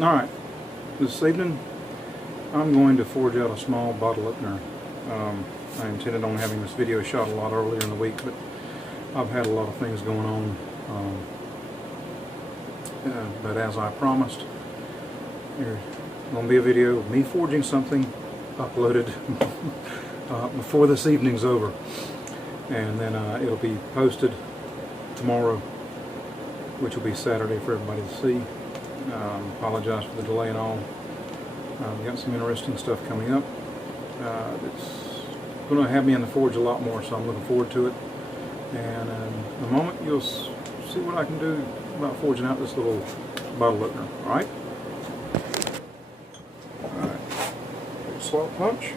Alright, this evening I'm going to forge out a small bottle opener. I intended on having this video shot a lot earlier in the week, but I've had a lot of things going on. But as I promised, there's going to be a video of me forging something uploaded before this evening's over. And then it'll be posted tomorrow, which will be Saturday for everybody to see. Apologize for the delay and all. We've got some interesting stuff coming up. It's going to have me in the forge a lot more, so I'm looking forward to it. And in a moment you'll see what I can do about forging out this little bottle opener. Alright? Alright. Slot punch.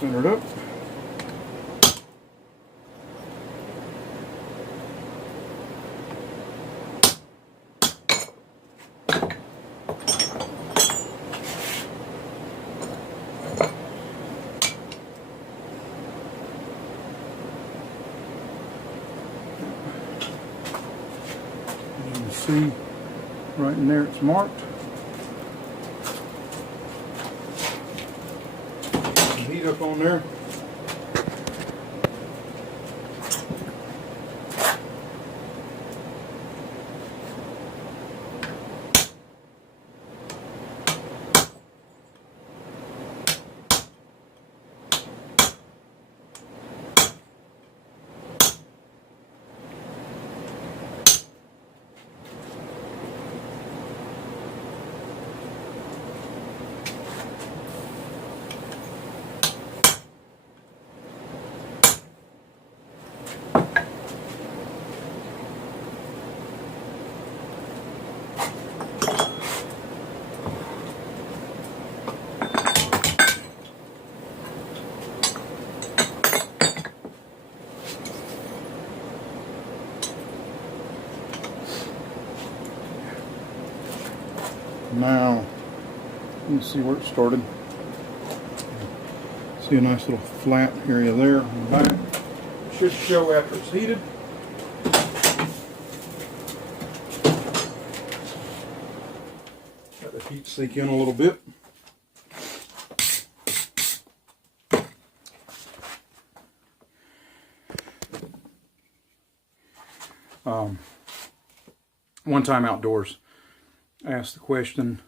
Center it up. You can see right in there it's marked. Heat up on there. Now, you can see where it started. See a nice little flat area there on the back. Should show after it's heated. Let the heat sink in a little bit. One time outdoors, I asked the question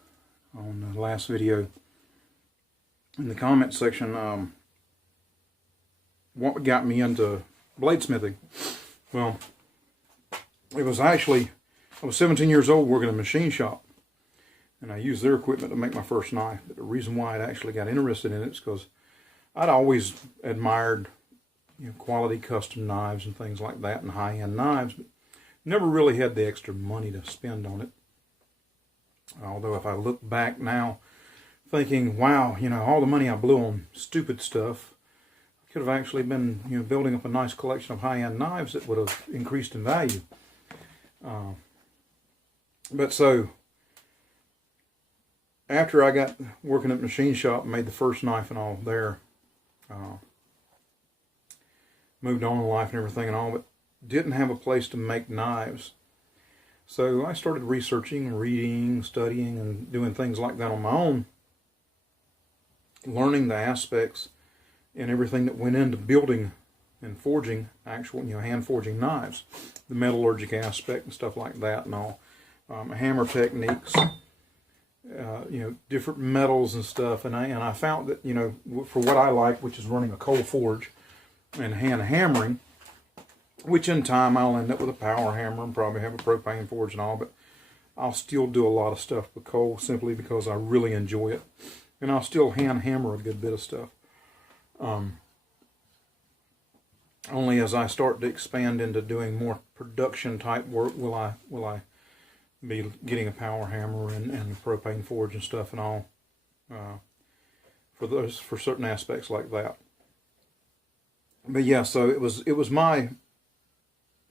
on the last video in the comment section, what got me into bladesmithing? Well, it was actually, I was 17 years old working in a machine shop, and I used their equipment to make my first knife. But the reason why I actually got interested in it is because I'd always admired, quality custom knives and things like that, and high-end knives, but never really had the extra money to spend on it. Although if I look back now, thinking, wow, all the money I blew on stupid stuff, I could have actually been, building up a nice collection of high-end knives that would have increased in value. But so, after I got working at the machine shop and made the first knife and all there, moved on in life and everything and all, but didn't have a place to make knives. So I started researching, reading, studying, and doing things like that on my own, learning the aspects and everything that went into building and forging actual, hand forging knives, the metallurgic aspect and stuff like that and all, hammer techniques, different metals and stuff. And I found that, for what I like, which is running a coal forge and hand hammering, which in time I'll end up with a power hammer and probably have a propane forge and all, but I'll still do a lot of stuff with coal simply because I really enjoy it. And I'll still hand hammer a good bit of stuff. Only as I start to expand into doing more production type work will I be getting a power hammer and a propane forge and stuff and all, for certain aspects like that. But yeah, so it was my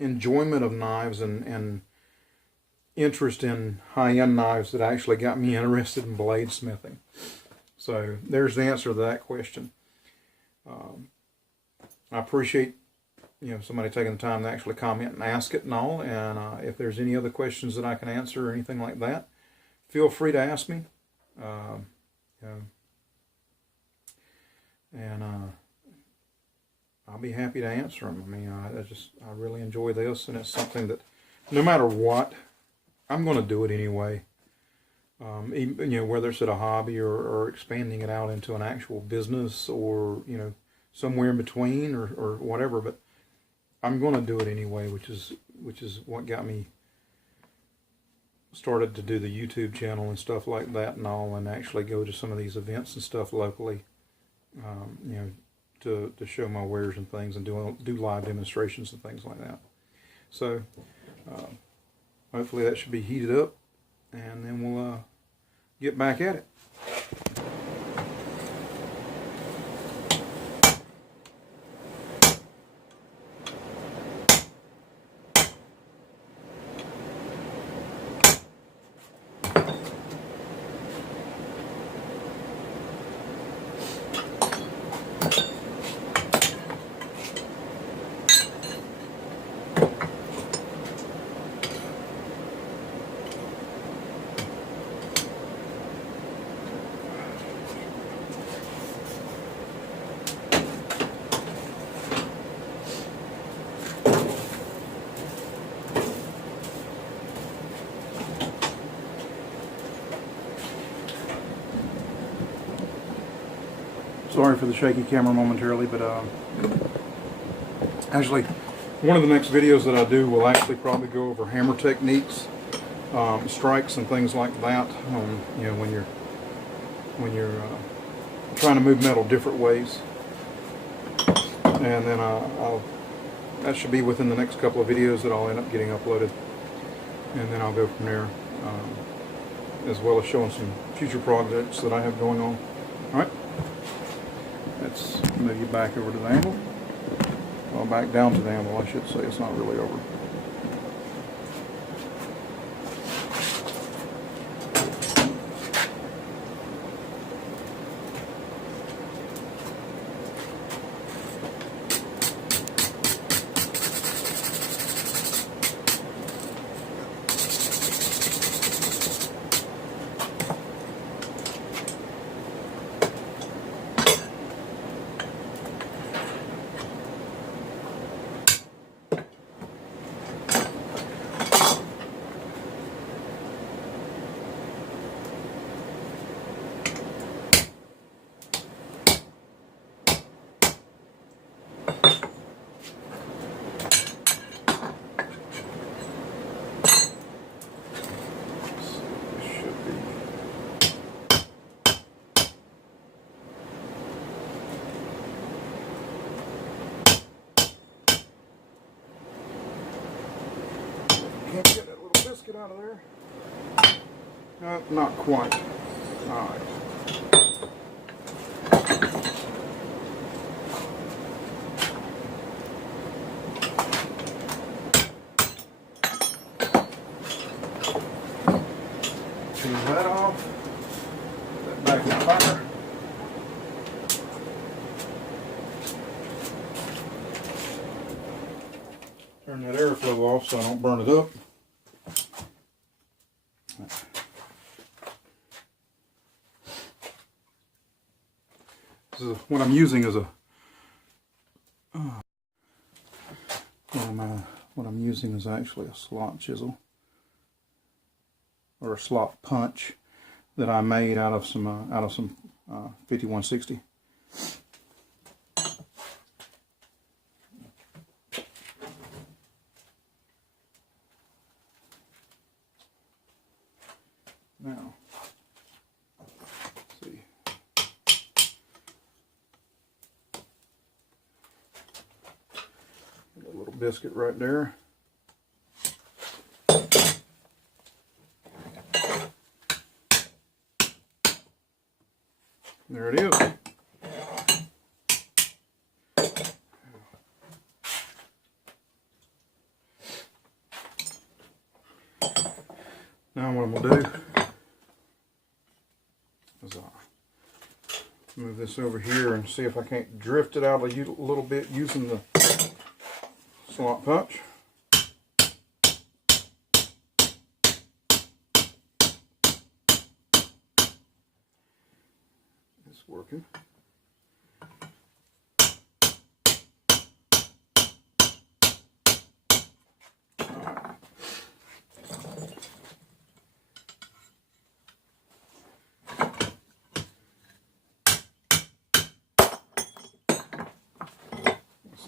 enjoyment of knives and interest in high-end knives that actually got me interested in bladesmithing. So there's the answer to that question. I appreciate somebody taking the time to actually comment and ask it and all. And if there's any other questions that I can answer or anything like that, feel free to ask me. And I'll be happy to answer them. I mean, I really enjoy this, and it's something that no matter what, I'm going to do it anyway. Even, whether it's at a hobby or expanding it out into an actual business, or somewhere in between, or whatever. But I'm going to do it anyway, which is what got me started to do the YouTube channel and stuff like that and all, and actually go to some of these events and stuff locally, to show my wares and things, and do live demonstrations and things like that. So hopefully that should be heated up, and then we'll get back at it. Sorry for the shaky camera momentarily, but actually, one of the next videos that I do will actually probably go over hammer techniques, strikes, and things like that. When you're trying to move metal different ways, and then that should be within the next couple of videos that I'll end up getting uploaded, and then I'll go from there, as well as showing some future projects that I have going on. All right. Let's move you back over to the anvil. Well, back down to the anvil, I should say. It's not really over. Can't get that little biscuit out of there. No, not quite. Alright. Turn that off. Put that back in the fire. Turn that airflow off so I don't burn it up. What I'm using is what I'm using is actually a slot chisel, or a slot punch that I made out of some 5160. Now, let's see. Got a little biscuit right there. There it is. Now what I'm going to do is move this over here and see if I can't drift it out a little bit using the slot punch. It's working.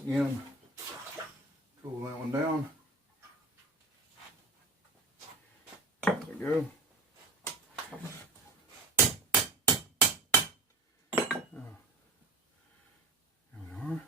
Again, cool that one down. There we go. There we are.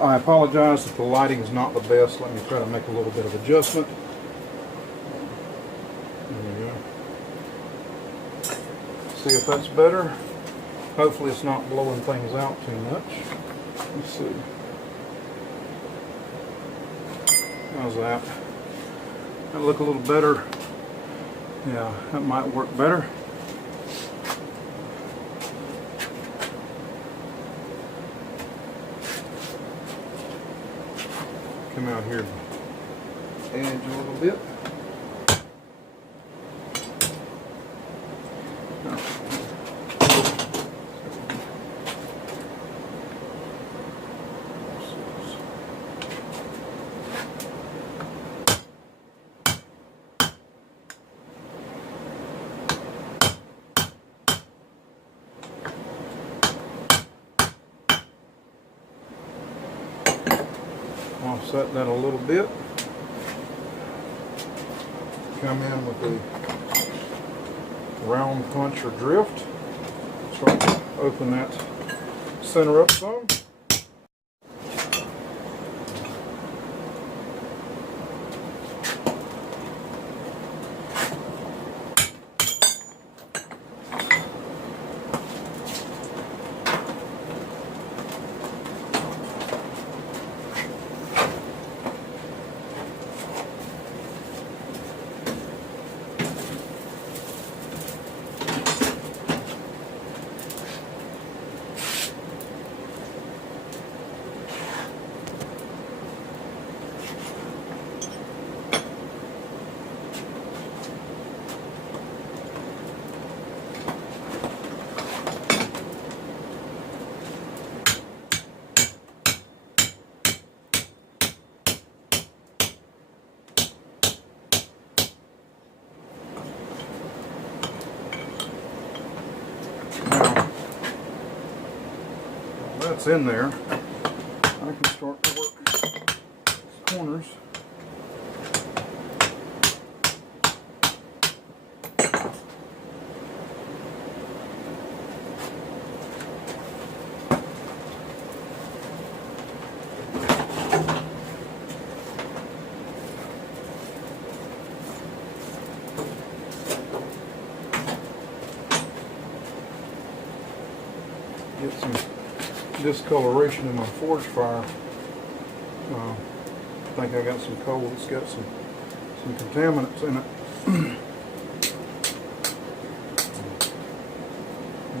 I apologize if the lighting is not the best. Let me try to make a little bit of adjustment. There we go. See if that's better. Hopefully it's not blowing things out too much. Let's see. How's that? That'll look a little better. Yeah, that might work better. Come out here, edge a little bit. Offset that a little bit. Come in with the round punch or drift. Start to open that center up some. That's in there, I can start to work these corners. Get some discoloration in my forge fire. I think I got some coal that's got some contaminants in it.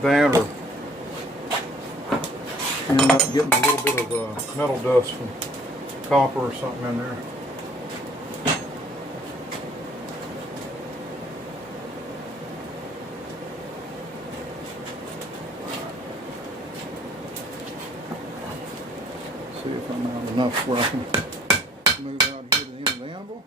That or you end up getting a little bit of metal dust from copper or something in there. See if I'm out enough where I can move out here to the end of the anvil.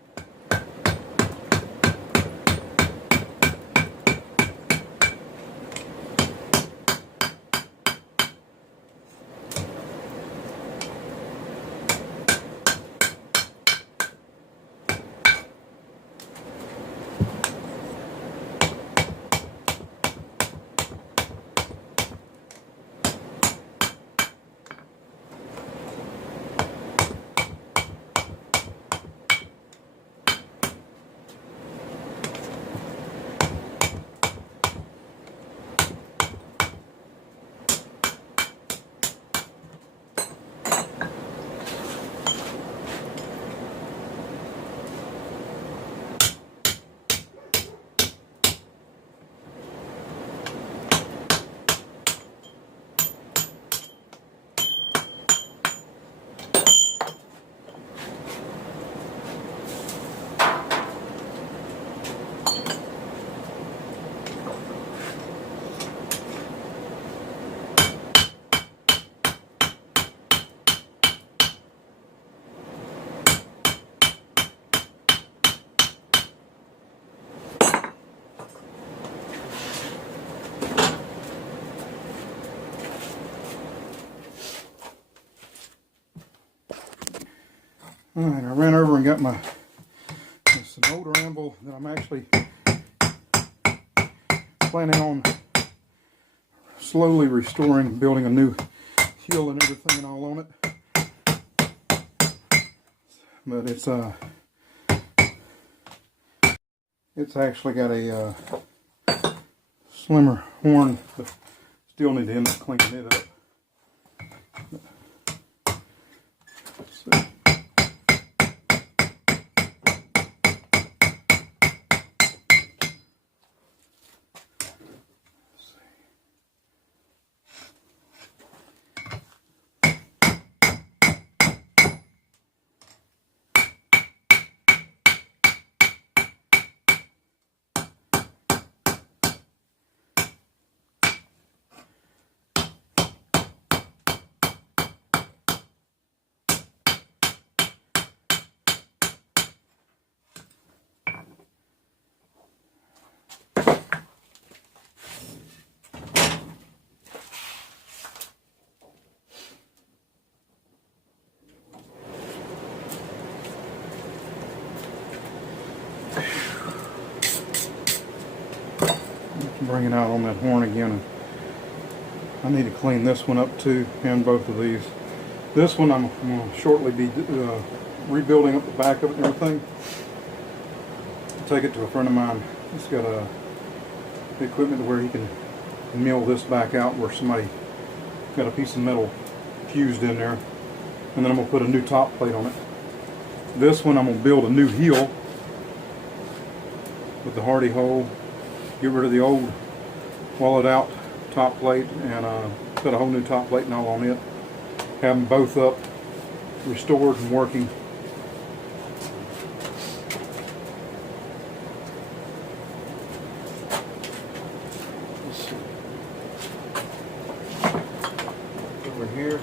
Alright, I ran over and got my some older anvil that I'm actually planning on slowly restoring, building a new hill and everything and all on it. But it's actually got a slimmer horn, but still need to end up cleaning it up. Let's see. Bring it out on that horn again. I need to clean this one up too, and both of these. This one I'm going to shortly be rebuilding up the back of it and everything. Take it to a friend of mine. He's got the equipment where he can mill this back out where somebody got a piece of metal fused in there. And then I'm going to put a new top plate on it. This one I'm going to build a new heel with the Hardy hole. Get rid of the old wallowed out top plate and put a whole new top plate and all on it. Have them both up, restored and working. Let's see. Over here.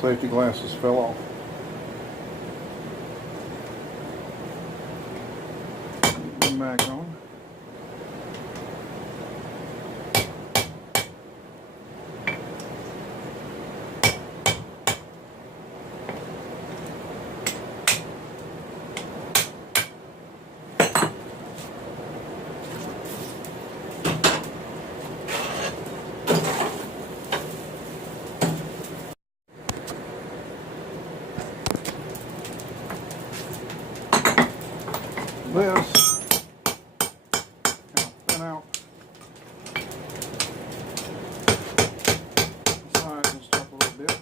Safety glasses fell off. Put them back on. This thin out the sides and stuff a little bit.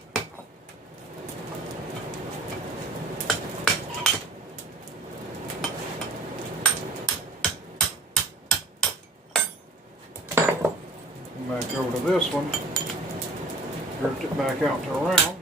Come back over to this one, drift it back out to around.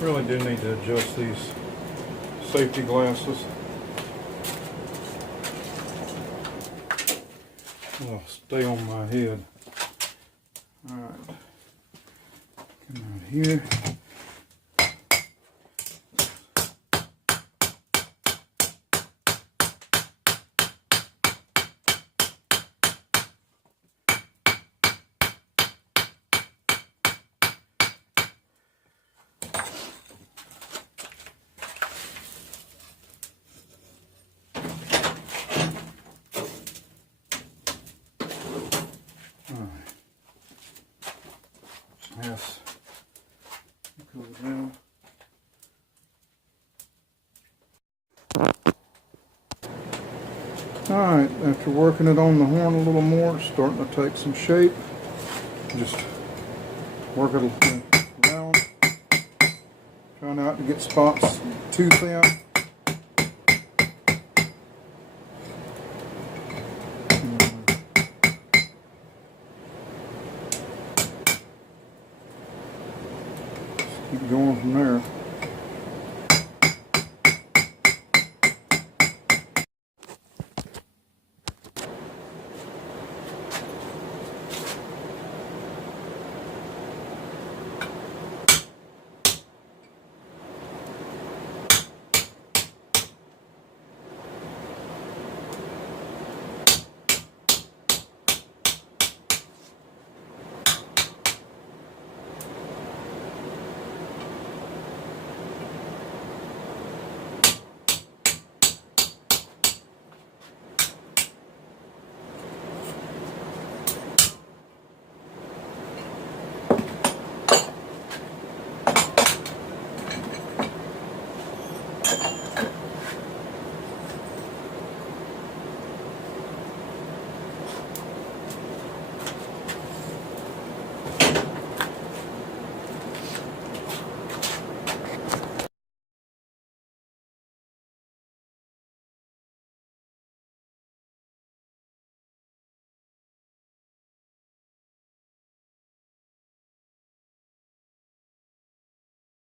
Really do need to adjust these safety glasses. Well, stay on my head. Alright. Come out here. Yes. Goes down. Alright, after working it on the horn a little more, it's starting to take some shape. Just work it around. Try not to get spots too thin. Keep going from there.